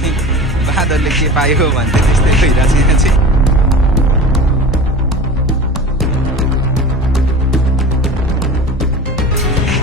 चाहिँ बाँदरले के पायो भन्दै त्यस्तै भइरहेको छ यहाँ चाहिँ।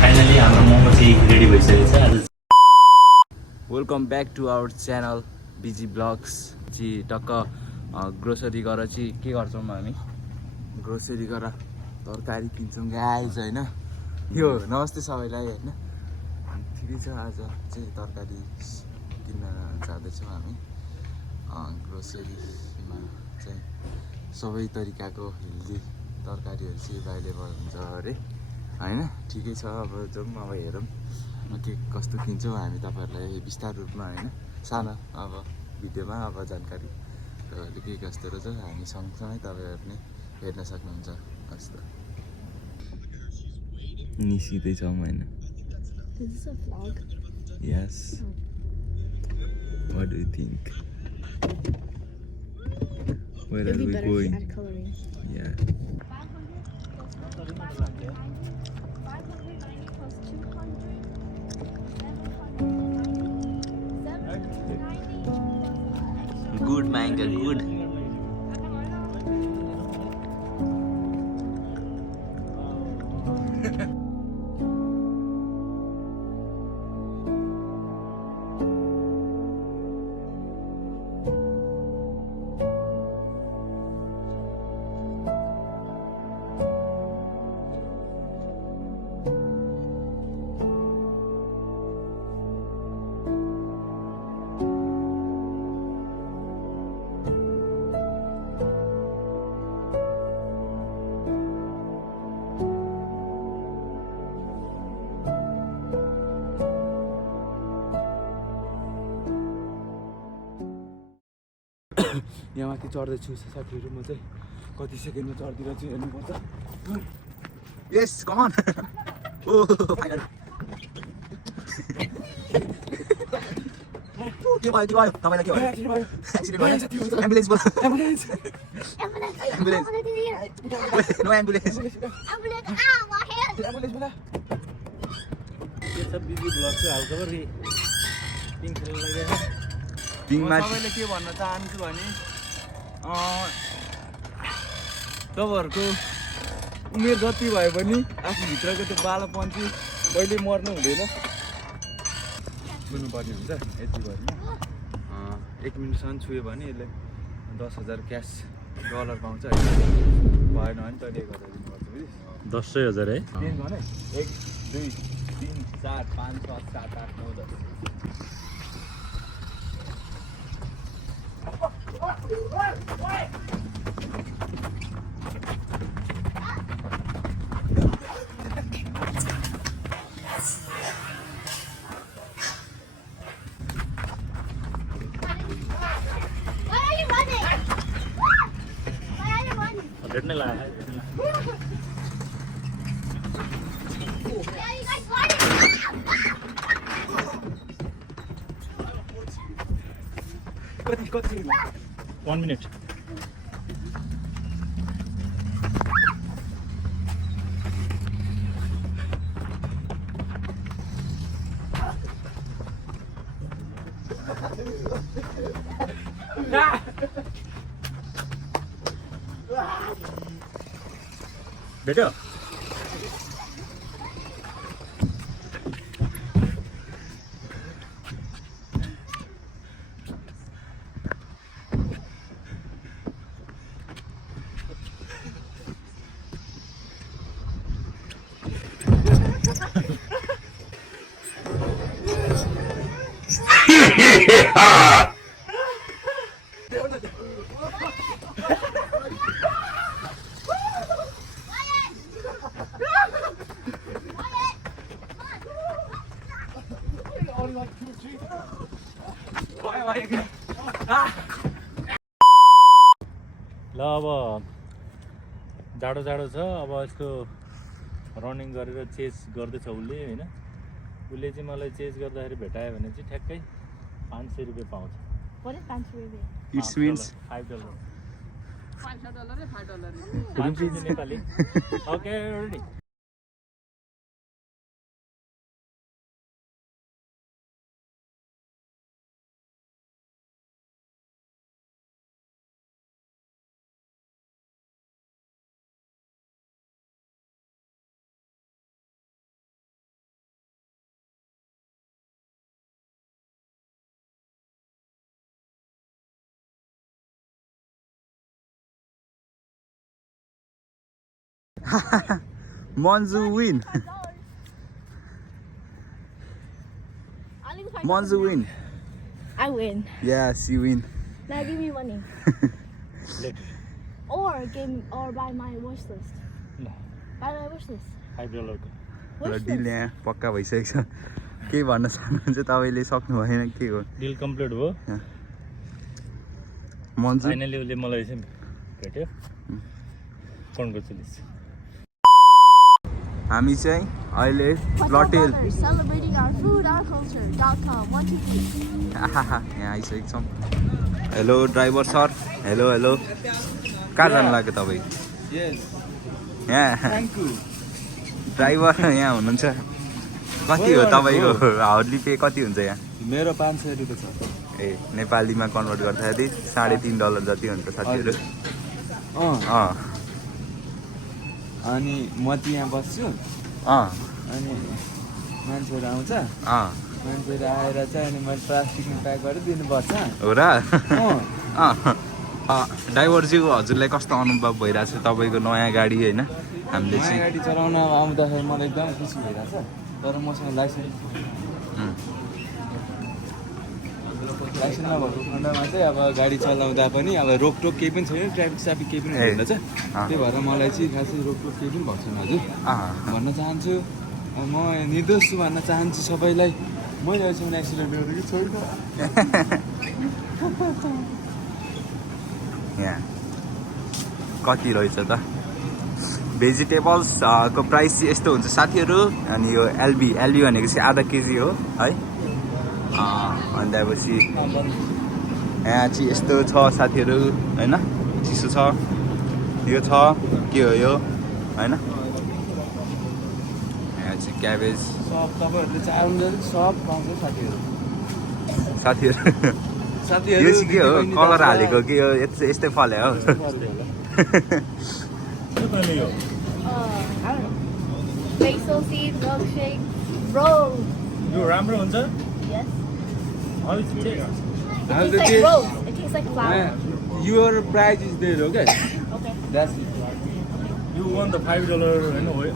फाइनली हाम्रो मोमो चाहिँ रेडी भइसकेको छ आज। Welcome back to our channel busy blogs. चाहिँ टक्क ग्रोसरी गरेर चाहिँ के गर्छौँ हामी, ग्रोसरी गरेर तरकारी किन्छौँ गाइज होइन। यो नमस्ते सबैलाई होइन। ठिकै छ, आज चाहिँ तरकारी किन्न जाँदैछौँ हामी। ग्रोसरीमा चाहिँ सबै तरिकाको हेल्दी तरकारीहरू चाहिँ एभाइलेबल हुन्छ अरे होइन। ठिकै छ, अब जाउँ अब हेरौँ के कस्तो किन्छौँ हामी तपाईँहरूलाई विस्तार रूपमा होइन, सानो अब भिडियोमा अब जानकारी तपाईँहरूले के कस्तो रहेछ हामी सँगसँगै तपाईँहरू नै हेर्न सक्नुहुन्छ। हस् त, निस्किँदैछौँ होइन। यस, what do you think? Where are we going? Yeah. Good mango, good. यहाँ माथि चढ्दैछु साथीहरू, म चाहिँ कति सेकेन्डमा चढिदिएर चाहिँ हेर्नुपर्छ। Yes come on. Oh final के भयो तपाईँलाई, के भयो? एक्सिडेन्ट भयो? एम्बुलेन्स बोल, ambulance, ambulance, no ambulance, ambulance बोला। यो सब बिजी ब्लग चाहिँ हाल खबर पिङ खेल्न लागेको। पिङमा सबैले के भन्न चाहन्छु भने तपाईँहरूको उमेर जति भए पनि आफूभित्रको त्यो बालापन चाहिँ कहिले मर्नु हुँदैन, छुनुपर्ने हुन्छ। यति भरिमा 1 मिनटसम्म छुयो भने यसले 10,000 क्यास डलर पाउँछ। भएन भने तैँले 1,000 दिनुपर्छ, बुझिस्? 10,000 है? 1 2 3 4 5 6 7 8 9 10। भेट्नै लाग्यो। कति 1 minute. भेट्यो? ल अब जाडो जाडो छ, अब यसको रनिङ गरेर चेज गर्दैछ उसले होइन। उसले चाहिँ मलाई चेज गर्दाखेरि भेटायो भने चाहिँ ठ्याक्कै 500 रुपियाँ पाउँछ। It's means $5 $5 Nepali. Okay ready. Monzu win. Monzu win. I win. Yes, you win. Now give me money. Or buy my wish list. No. Buy my wish list. $5 र डिल यहाँ पक्का भइसकेको छ के भन्न चाहनुहुन्छ तपाईले सक्नु भएन के हो डिल कम्प्लिट भयो मन्जु फाइनली उसले मलाई चाहिँ भेट्यो फोनको चलिस हामी चाहिँ अहिले प्लटेल Celebrating our food, our culture.com. 1, 2, 3. यहाँ आइसकेको छौँ hello driver sir hello hello कहाँ जानु लाग्यो तपाईँ यहाँ ड्राइभर यहाँ हुनुहुन्छ कति हो तपाईँको हाउडली पे कति हुन्छ यहाँ मेरो 500 रुपियाँ छ ए नेपालीमा कन्भर्ट गर्दाखेरि $3.5 जति हुन्छ साथीहरू अनि म चाहिँ यहाँ बस्छु अनि मान्छेहरू आउँछ मान्छेहरू आएर चाहिँ अनि मैले प्लास्टिकमा प्याक गरेर दिनुपर्छ हो र ड्राइभरज्यू हजुरलाई कस्तो अनुभव भइरहेछ तपाईँको नयाँ गाडी होइन हामीले नयाँ चाहिँ गाडी चलाउन आउँदाखेरि मलाई एकदम खुसी भइरहेछ तर मसँग लाइसेन्स नभएको खण्डमा चाहिँ अब गाडी चलाउँदा पनि अब रोकटोक केही पनि छैन ट्राफिक साफिक केही पनि हुँदैन छ त्यही भएर मलाई चाहिँ खासै रोकटोक केही पनि भएको छैन हजुर भन्न चाहन्छु म निर्दोष छु भन्न चाहन्छु सबैलाई मैले अहिलेसम्म एक्सिडेन्ट गरेको छैन यहाँ कति रहेछ त भेजिटेबल्स को प्राइस चाहिँ यस्तो हुन्छ साथीहरू अनि यो एलबी भनेको चाहिँ आधा केजी हो है अनि त्यसपछि यहाँ चाहिँ यस्तो छ साथीहरू होइन चिसो छ यो छ के हो यो होइन यहाँ चाहिँ क्याबेज सब तपाईँहरूले चाहनुहुन्छ सब पाउँछ साथीहरू यो चाहिँ के हो कलर हालेको कि यो यस्तै फल्यो हो I don't know. Basil seed, milkshake, bro. यो राम्रो हुन्छ Yes. How is it taste? It tastes like rose. It tastes like flour. Your price is there, okay? Okay. That's it. You want the $5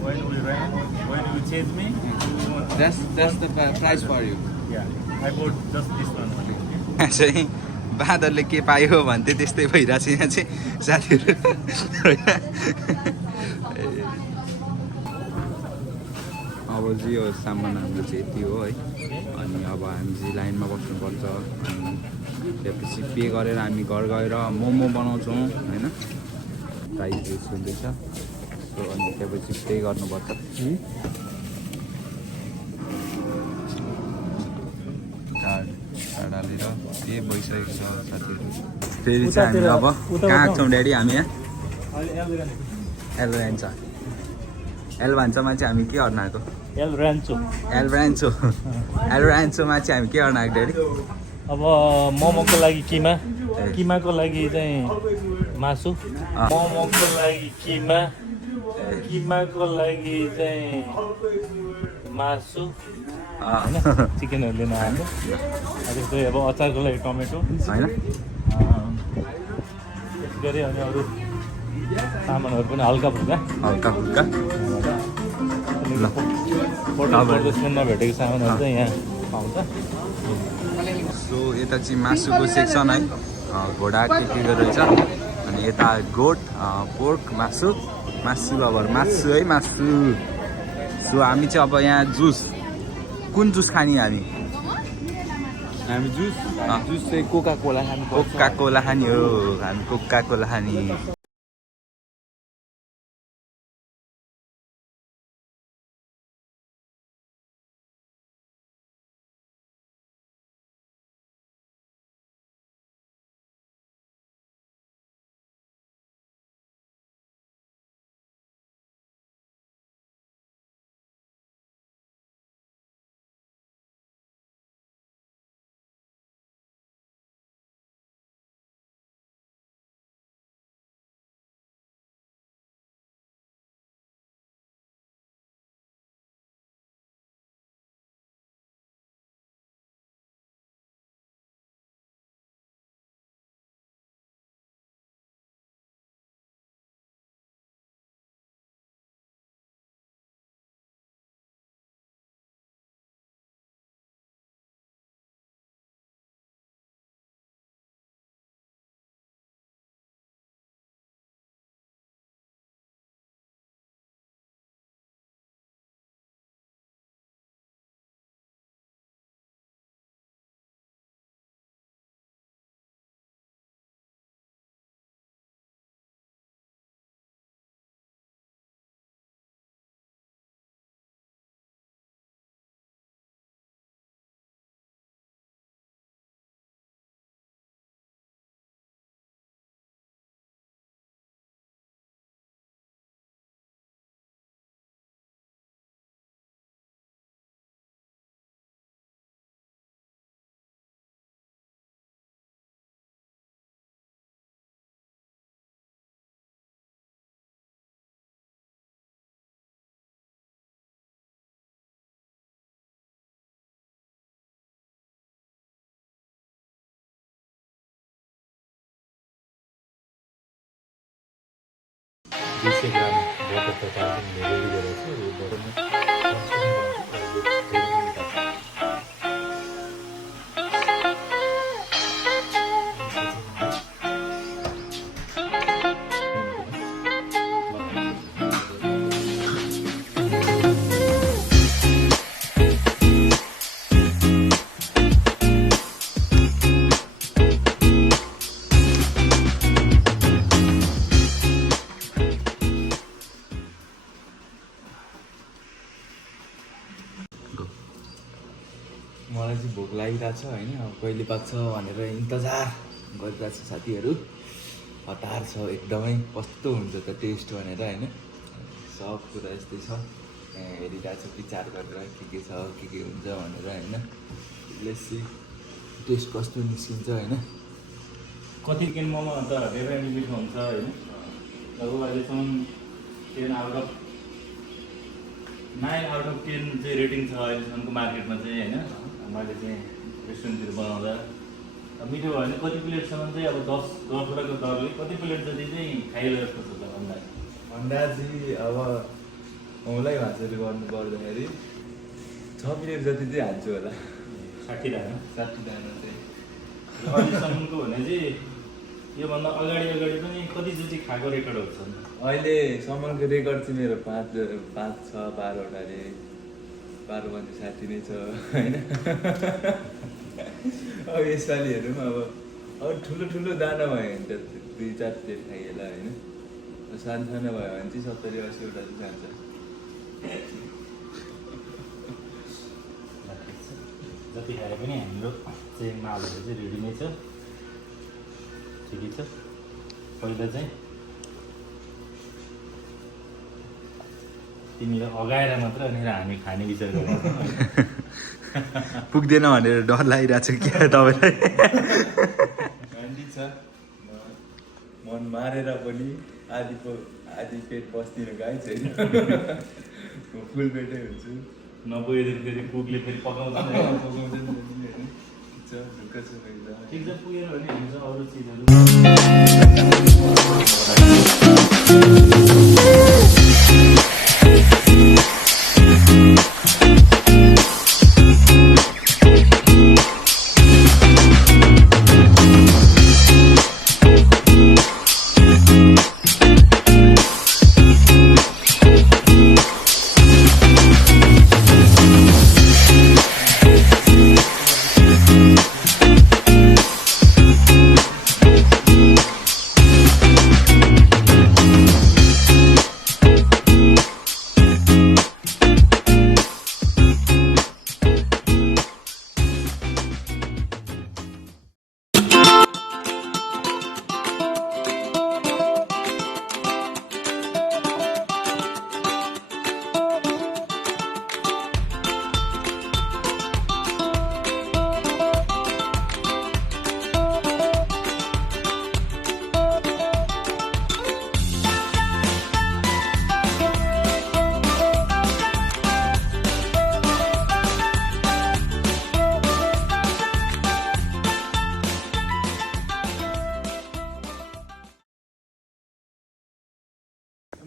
when we ran when you chased me you want That's the price for you. yeah I bought just this one only यहाँ चाहिँ बाँदरले के पायो भन्थे त्यस्तै भइरहेछ यहाँ चाहिँ साथीहरू अब चाहिँ यो सामान हाम्रो चाहिँ यति हो है अनि अब हामी चाहिँ लाइनमा बस्नुपर्छ अनि त्यसपछि पे गरेर हामी घर गएर मोमो बनाउँछौँ होइन प्राइस लिस्ट हुँदैछ सो अनि त्यसपछि पे गर्नुपर्छ कार्ड हालेर के भइसकेको छ साथीहरू फेरि चाहिँ हामी अब कहाँ छौँ ड्याडी हामी यहाँ एल भान्सामा चाहिँ हामी के गर्न आएको El Rancho एल ऱ्यान्चोमा चाहिँ हामी के गर्न आएको ड्याडी अब मोमोको लागि किमाको लागि चाहिँ मासु मोमोको लागि किमाको लागि चाहिँ मासु होइन चिकनहरू लिन आएको त्यस्तै अब अचारको लागि टमेटो होइन त्यस गरी अनि अरू सामानहरू पनि हल्का फुल्का पोटल भेटेको सामानहरू चाहिँ यहाँ पाउँछ सो यता चाहिँ मासुको सेक्सन है घोडा के रहेछ अनि यता गोट पोर्क मासु लभर मासु है मासु सो हामी चाहिँ अब यहाँ जुस कुन जुस खाने हामी जुस चाहिँ कोका कोला खाने हो हामी कोका कोला खाने 200 ग्राम बटर तरकारी चाहिँ रेडी गरेको छु यो बटर मलाई चाहिँ भोक लागिरहेको छ होइन अब कहिले पाक्छ भनेर इन्तजार गरिरहेको छ साथीहरू हतार छ एकदमै कस्तो हुन्छ त टेस्ट भनेर होइन सब कुरा यस्तै छ त्यहाँ हेरिरहेको छ विचार गरेर के छ के हुन्छ भनेर होइन लेट्स टेस्ट कस्तो निस्किन्छ होइन कति किन मोमो अन्त धेरै मिठो हुन्छ होइन लगभग अहिलेसम्म 10 आउट अफ 9 आउट अफ 10 चाहिँ रेटिङ छ अहिलेसम्मको मार्केटमा चाहिँ होइन मैले चाहिँ रेस्टुरेन्टतिर बनाउँदा मिठो भयो भने कति प्लेटसम्म चाहिँ अब 10 रुपियाँको दरले कति प्लेट जति चाहिँ खाइलो जस्तो छ त भन्दा अन्डा चाहिँ अब औँलाई भाँचहरू गर्नु पर्दाखेरि 6 प्लेट जति चाहिँ हाल्छु होला 60 दाना 60 दाना चाहिँ अहिलेसम्मको भने चाहिँ योभन्दा अगाडि पनि कति जति खाएको रेकर्डहरू छन् अहिलेसम्मको रेकर्ड चाहिँ मेरो 5 6 12वटा रे 12 भन्दा 60 नै छ होइन अब यसपालि हेरौँ अब ठुलो दाना भयो भने त 2-4 प्लेट खाइएला होइन सानो सानो भयो भने चाहिँ 70-80वटा चाहिँ खान्छ जति खाए पनि हाम्रो चाहिँ मालहरू चाहिँ रेडी नै छ ठिकै छ पहिला चाहिँ तिमीले अगाएर मात्र अनि हामी खाने विचार गरेको पुग्दैन भनेर डर लागिरहेको छ क्या तपाईँलाई छ मन मारेर पनि आधी पेट बस्दिन गाई छैन फुल पेटै हुन्छु नपुगेदेखि फेरि कुकले फेरि पकाउँदैन ठिक छ पुगेर भने हुन्छ अरू चिजहरू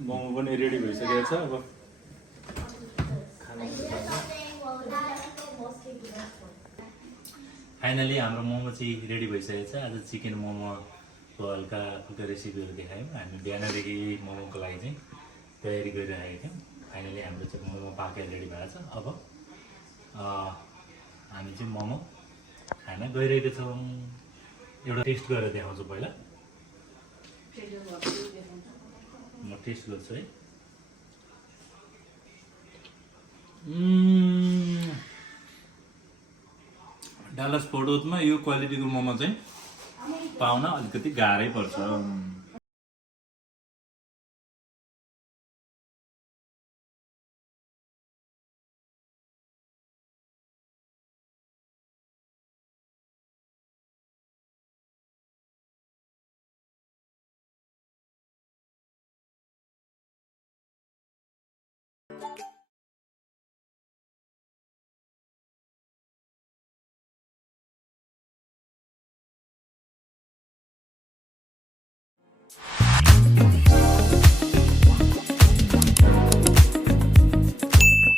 मोमो पनि रेडी भइसकेको छ अब फाइनली हाम्रो मोमो चाहिँ रेडी भइसकेको छ आज चिकन मोमोको हल्का फुल्का रेसिपीहरू देखायौँ हामी बिहानदेखि मोमोको लागि चाहिँ तयारी गरिरहेका थियौँ फाइनली हाम्रो चाहिँ मोमो पाकेर रेडी भएको छ अब हामी चाहिँ मोमो खान गइरहेको छौँ एउटा टेस्ट गरेर देखाउँछु पहिला म टेस्ट गर्छु है डालस फोर्ट वर्थमा यो क्वालिटीको मोमो चाहिँ पाउन अलिकति गाह्रै पर्छ